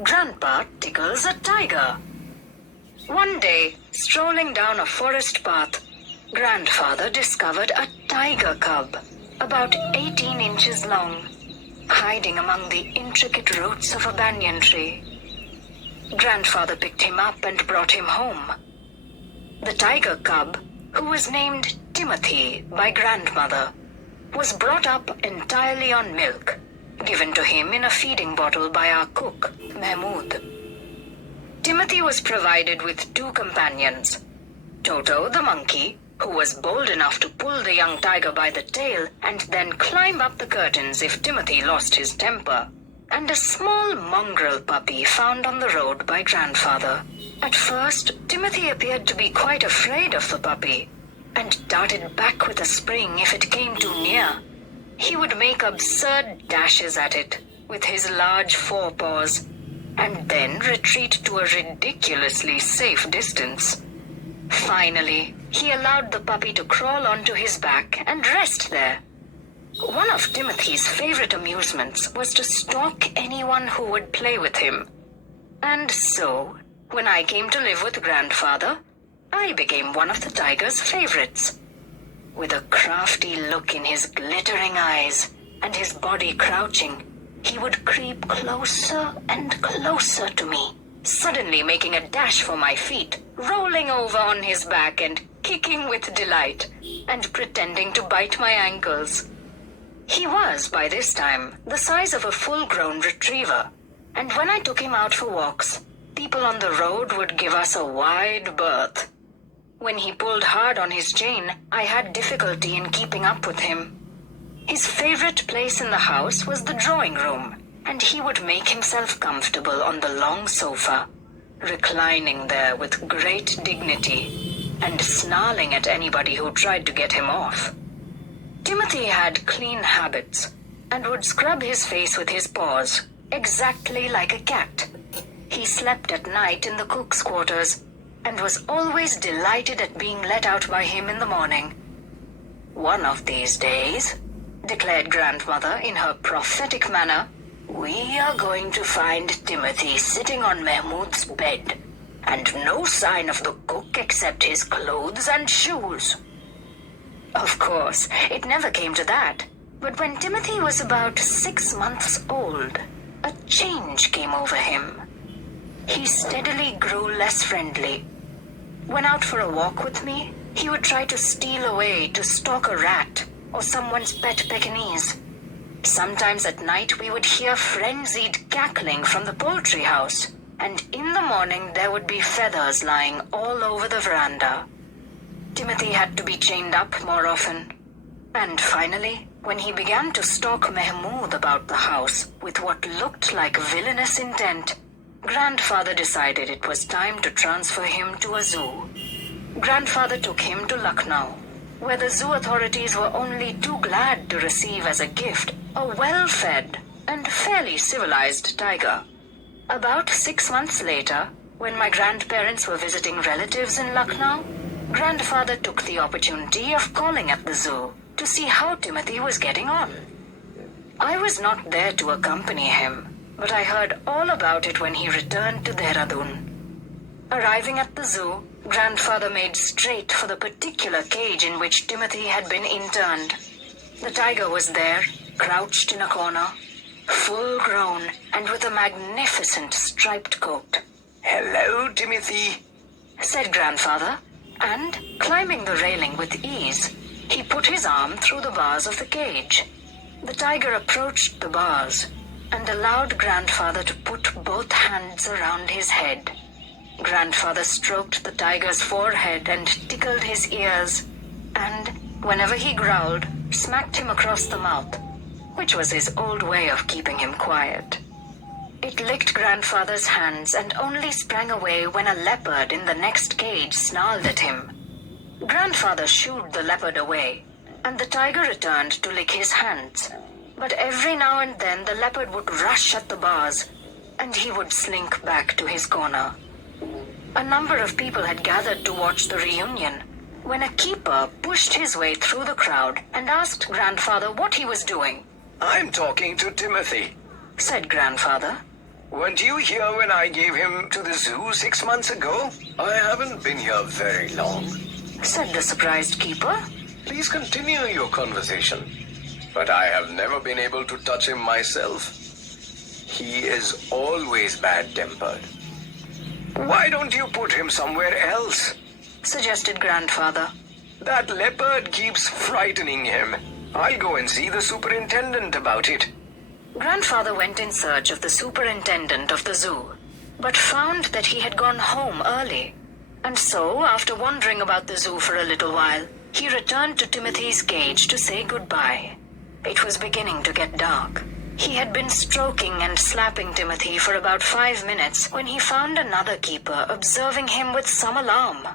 Grandpa Tickles a Tiger. One day, strolling down a forest path, Grandfather discovered a tiger cub, about 18 inches long, hiding among the intricate roots of a banyan tree. Grandfather picked him up and brought him home. The tiger cub, who was named Timothy by grandmother, was brought up entirely on milk, given to him in a feeding bottle by our cook, Mahmoud. Timothy was provided with two companions, Toto the monkey, who was bold enough to pull the young tiger by the tail and then climb up the curtains if Timothy lost his temper, and a small mongrel puppy found on the road by grandfather. At first, Timothy appeared to be quite afraid of the puppy, and darted back with a spring if it came too near. He would make absurd dashes at it with his large forepaws, and then retreat to a ridiculously safe distance. Finally, he allowed the puppy to crawl onto his back and rest there. One of Timothy's favorite amusements was to stalk anyone who would play with him. And so, when I came to live with grandfather, I became one of the tiger's favorites. With a crafty look in his glittering eyes and his body crouching, he would creep closer and closer to me, suddenly making a dash for my feet, rolling over on his back and kicking with delight, and pretending to bite my ankles. He was, by this time, the size of a full-grown retriever, and when I took him out for walks, people on the road would give us a wide berth. When he pulled hard on his chain, I had difficulty in keeping up with him. His favorite place in the house was the drawing room, and he would make himself comfortable on the long sofa, reclining there with great dignity, and snarling at anybody who tried to get him off. Timothy had clean habits, and would scrub his face with his paws, exactly like a cat. He slept at night in the cook's quarters, and was always delighted at being let out by him in the morning. "One of these days," declared grandmother in her prophetic manner, "we are going to find Timothy sitting on Mahmoud's bed, and no sign of the cook except his clothes and shoes." Of course, it never came to that, but when Timothy was about 6 months old, a change came over him. He steadily grew less friendly. When out for a walk with me, he would try to steal away to stalk a rat or someone's pet Pekingese. Sometimes at night we would hear frenzied cackling from the poultry house, and in the morning there would be feathers lying all over the veranda. Timothy had to be chained up more often. And finally, when he began to stalk Mahmoud about the house with what looked like villainous intent, grandfather decided it was time to transfer him to a zoo. Grandfather took him to Lucknow, where the zoo authorities were only too glad to receive as a gift a well-fed and fairly civilized tiger. About 6 months later, when my grandparents were visiting relatives in Lucknow, grandfather took the opportunity of calling at the zoo to see how Timothy was getting on. I was not there to accompany him, but I heard all about it when he returned to Dehradun. Arriving at the zoo, grandfather made straight for the particular cage in which Timothy had been interned. The tiger was there, crouched in a corner, full-grown and with a magnificent striped coat. "Hello, Timothy," said grandfather, and, climbing the railing with ease, he put his arm through the bars of the cage. The tiger approached the bars and allowed grandfather to put both hands around his head. Grandfather stroked the tiger's forehead and tickled his ears, and, whenever he growled, smacked him across the mouth, which was his old way of keeping him quiet. It licked grandfather's hands and only sprang away when a leopard in the next cage snarled at him. Grandfather shooed the leopard away, and the tiger returned to lick his hands. But every now and then the leopard would rush at the bars, and he would slink back to his corner. A number of people had gathered to watch the reunion, when a keeper pushed his way through the crowd and asked grandfather what he was doing. "I'm talking to Timothy," said grandfather. Weren't you here when I gave him to the zoo 6 months ago? I haven't been here very long, said the surprised keeper. Please continue your conversation. But I have never been able to touch him myself. He is always bad-tempered. Why don't you put him somewhere else? Suggested grandfather. That leopard keeps frightening him. I'll go and see the superintendent about it. Grandfather went in search of the superintendent of the zoo, but found that he had gone home early. And so, after wandering about the zoo for a little while, he returned to Timothy's cage to say goodbye. It was beginning to get dark. He had been stroking and slapping Timothy for about 5 minutes when he found another keeper observing him with some alarm.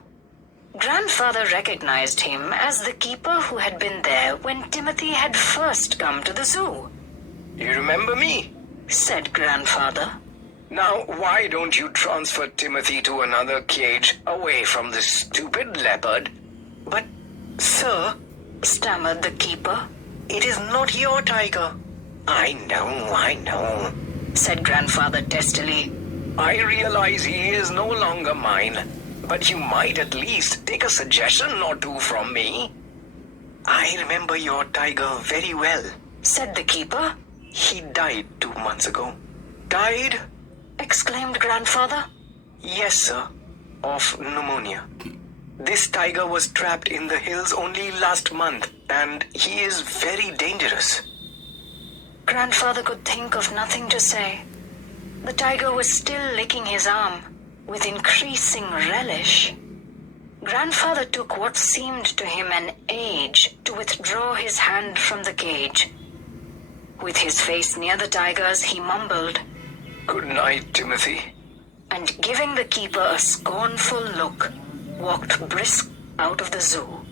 Grandfather recognized him as the keeper who had been there when Timothy had first come to the zoo. You remember me? Said grandfather. Now, why don't you transfer Timothy to another cage away from this stupid leopard? But, sir, stammered the keeper, it is not your tiger. I know, said grandfather testily. I realize he is no longer mine, but you might at least take a suggestion or two from me. I remember your tiger very well, said the keeper. He died 2 months ago. Died? Exclaimed grandfather. Yes, sir. Of pneumonia. This tiger was trapped in the hills only last month, and he is very dangerous. Grandfather could think of nothing to say. The tiger was still licking his arm, with increasing relish. Grandfather took what seemed to him an age to withdraw his hand from the cage. With his face near the tiger's, he mumbled, Good night, Timothy. And giving the keeper a scornful look, walked brisk out of the zoo.